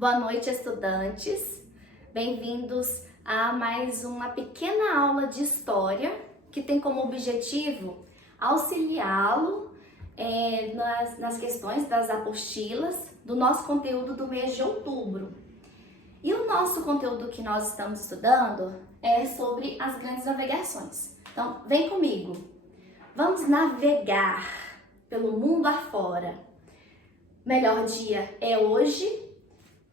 Boa noite, estudantes. Bem-vindos a mais uma pequena aula de história que tem como objetivo auxiliá-lo nas questões das apostilas do nosso conteúdo do mês de outubro. E o nosso conteúdo que nós estamos estudando é sobre as grandes navegações. Então, vem comigo. Vamos navegar pelo mundo afora. Melhor dia é hoje.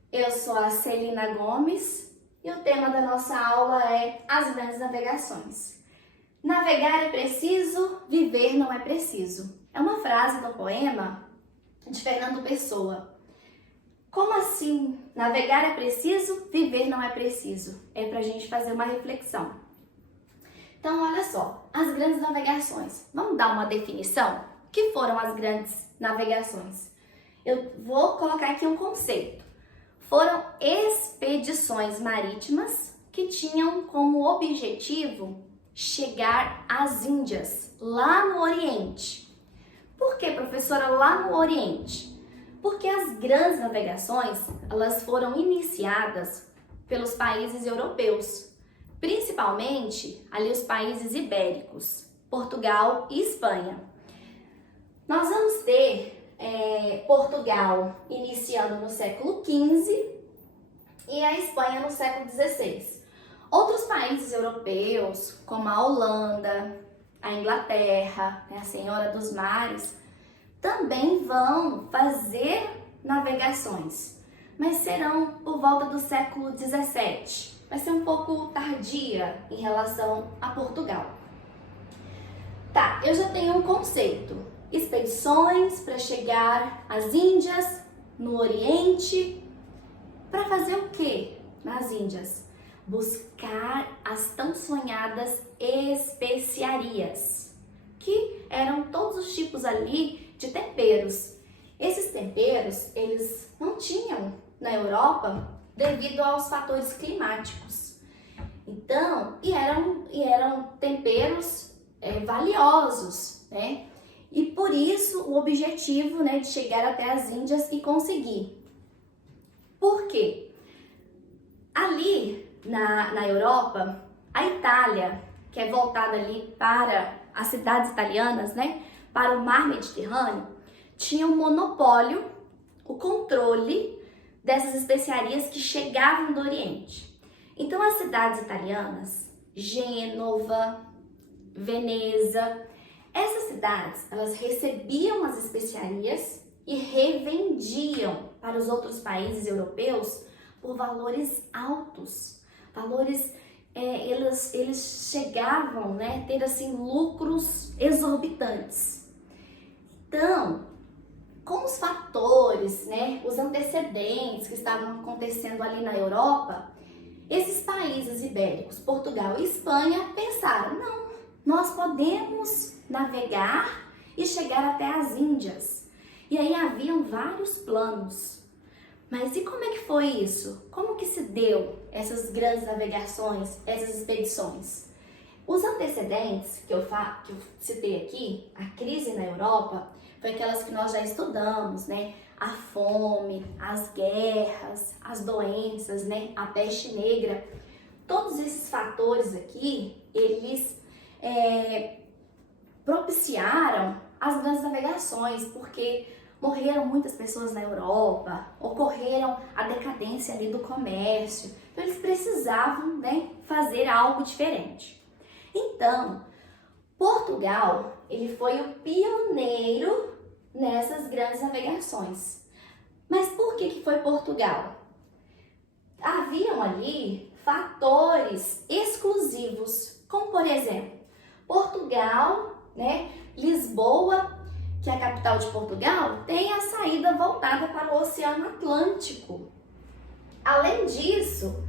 Eu sou a Celina Gomes e o tema da nossa aula é as grandes navegações. Navegar é preciso, viver não é preciso. É uma frase do poema de Fernando Pessoa. Como assim? Navegar é preciso, viver não é preciso. É pra gente fazer uma reflexão. Então, olha só, as grandes navegações. Vamos dar uma definição? O que foram as grandes navegações? Eu vou colocar aqui um conceito. Foram expedições marítimas que tinham como objetivo chegar às Índias, lá no Oriente. Por que, professora, lá no Oriente? Porque as grandes navegações, elas foram iniciadas pelos países europeus, principalmente ali os países ibéricos, Portugal e Espanha. Nós vamos ter Portugal iniciando no século XV e a Espanha no século XVI. Outros países europeus, como a Holanda, a Inglaterra, a Senhora dos Mares, também vão fazer navegações, mas serão por volta do século XVII. Vai ser um pouco tardia em relação a Portugal. Tá, eu já tenho um conceito. Expedições para chegar às Índias, no Oriente. Para fazer o quê nas Índias? Buscar as tão sonhadas especiarias, que eram todos os tipos ali de temperos. Esses temperos, eles não tinham na Europa devido aos fatores climáticos. Então, eram temperos valiosos, né? E por isso o objetivo, né, de chegar até as Índias e conseguir. Por quê? Ali na Europa, a Itália, que é voltada ali para as cidades italianas, né, para o mar Mediterrâneo, tinha um monopólio, o controle dessas especiarias que chegavam do Oriente. Então as cidades italianas, Gênova, Veneza, essas cidades, elas recebiam as especiarias e revendiam para os outros países europeus por valores altos. Valores, eles chegavam, né, a ter assim lucros exorbitantes. Então, com os fatores, né, os antecedentes que estavam acontecendo ali na Europa, esses países ibéricos, Portugal e Espanha, pensaram, não, nós podemos navegar e chegar até as Índias. E aí haviam vários planos. Mas e como é que foi isso? Como que se deu essas grandes navegações, essas expedições? Os antecedentes que eu citei aqui, a crise na Europa, foi aquelas que nós já estudamos, né? A fome, as guerras, as doenças, né? A peste negra. Todos esses fatores aqui, eles propiciaram as grandes navegações, porque morreram muitas pessoas na Europa, ocorreram a decadência ali do comércio, então eles precisavam, né, fazer algo diferente. Então, Portugal, ele foi o pioneiro nessas grandes navegações. Mas por que foi Portugal? Haviam ali fatores exclusivos, como por exemplo, Portugal, né, Lisboa, que é a capital de Portugal, tem a saída voltada para o Oceano Atlântico. Além disso,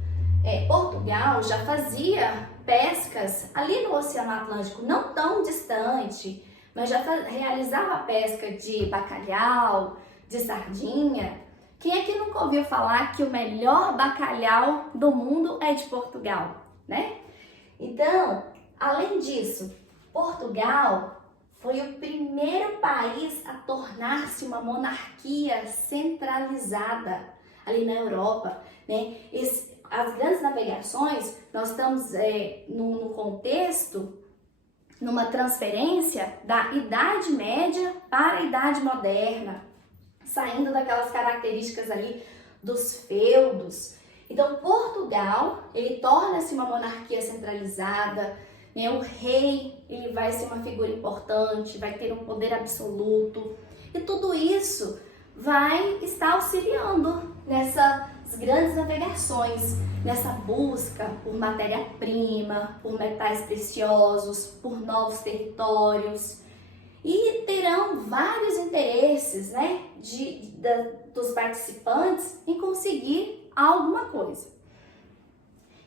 Portugal já fazia pescas ali no Oceano Atlântico, não tão distante, mas já realizava pesca de bacalhau, de sardinha. Quem é que nunca ouviu falar que o melhor bacalhau do mundo é de Portugal, né? Então, além disso, Portugal foi o primeiro país a tornar-se uma monarquia centralizada. ali na Europa, né? As grandes navegações, nós estamos no contexto, numa transferência da Idade Média para a Idade Moderna, saindo daquelas características ali dos feudos. Então, Portugal, ele torna-se uma monarquia centralizada, né? O rei, ele vai ser uma figura importante, vai ter um poder absoluto, e tudo isso vai estar auxiliando nessas grandes navegações, nessa busca por matéria-prima, por metais preciosos, por novos territórios. E terão vários interesses, né, dos participantes em conseguir alguma coisa.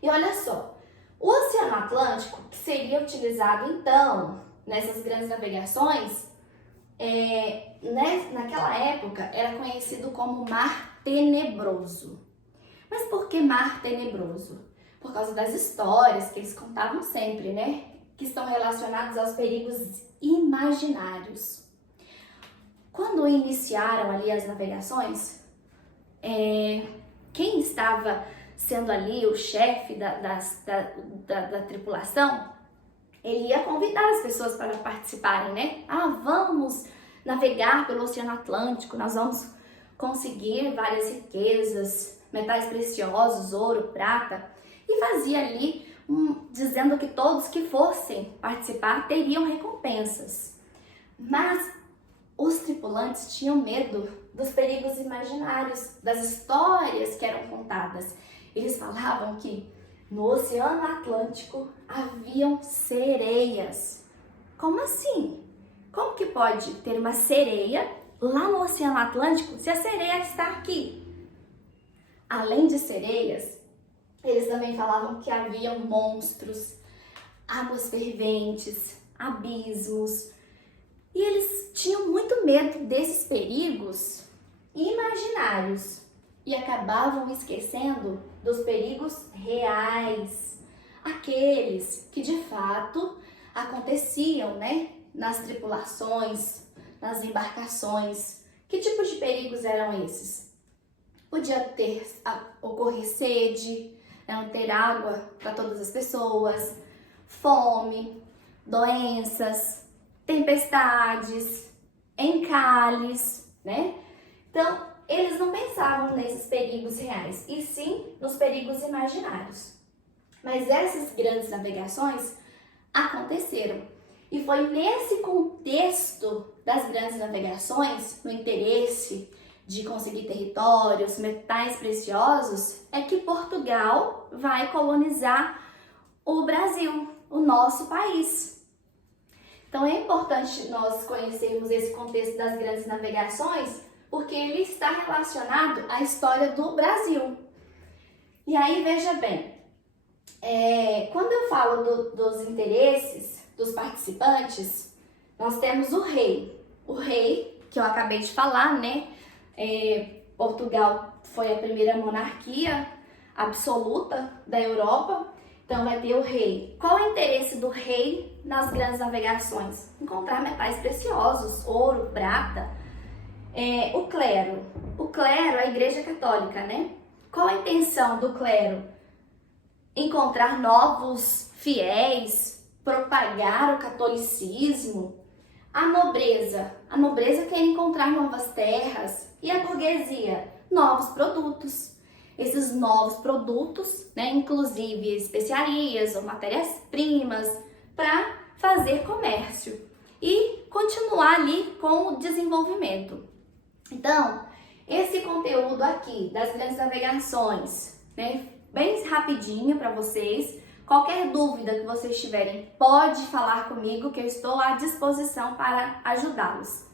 E olha só, o Oceano Atlântico, que seria utilizado então nessas grandes navegações, naquela época era conhecido como Mar Tenebroso. Mas por que Mar Tenebroso? Por causa das histórias que eles contavam sempre, né? Que estão relacionados aos perigos imaginários. Quando iniciaram ali as navegações, quem estava sendo ali o chefe da tripulação, ele ia convidar as pessoas para participarem, né? Vamos navegar pelo Oceano Atlântico, nós vamos conseguir várias riquezas, metais preciosos, ouro, prata, e fazia ali dizendo que todos que fossem participar teriam recompensas. Mas os tripulantes tinham medo dos perigos imaginários, das histórias que eram contadas. Eles falavam que no Oceano Atlântico haviam sereias. Como assim? Como que pode ter uma sereia lá no Oceano Atlântico se a sereia está aqui? Além de sereias, eles também falavam que haviam monstros, águas ferventes, abismos. E eles tinham muito medo desses perigos imaginários e acabavam esquecendo dos perigos reais, aqueles que de fato aconteciam, né, nas tripulações, nas embarcações. Que tipos de perigos eram esses? Podia ocorrer sede, não ter água para todas as pessoas, fome, doenças, tempestades, encalhes, né? Então, eles não pensavam nesses perigos reais, e sim nos perigos imaginários. Mas essas grandes navegações aconteceram. E foi nesse contexto das grandes navegações, no interesse de conseguir territórios, metais preciosos, é que Portugal vai colonizar o Brasil, o nosso país. Então é importante nós conhecermos esse contexto das grandes navegações, porque ele está relacionado à história do Brasil. E aí, veja bem, quando eu falo dos interesses dos participantes, nós temos o rei. O rei, que eu acabei de falar, né? Portugal foi a primeira monarquia absoluta da Europa, então vai ter o rei. Qual é o interesse do rei nas grandes navegações? Encontrar metais preciosos, ouro, prata. O clero é a Igreja Católica, né? Qual a intenção do clero? Encontrar novos fiéis, propagar o catolicismo. A nobreza quer encontrar novas terras. E a burguesia? Novos produtos. Esses novos produtos, né, inclusive especiarias ou matérias-primas, para fazer comércio e continuar ali com o desenvolvimento. Então, esse conteúdo aqui das grandes navegações, né, bem rapidinho para vocês. Qualquer dúvida que vocês tiverem, pode falar comigo, que eu estou à disposição para ajudá-los.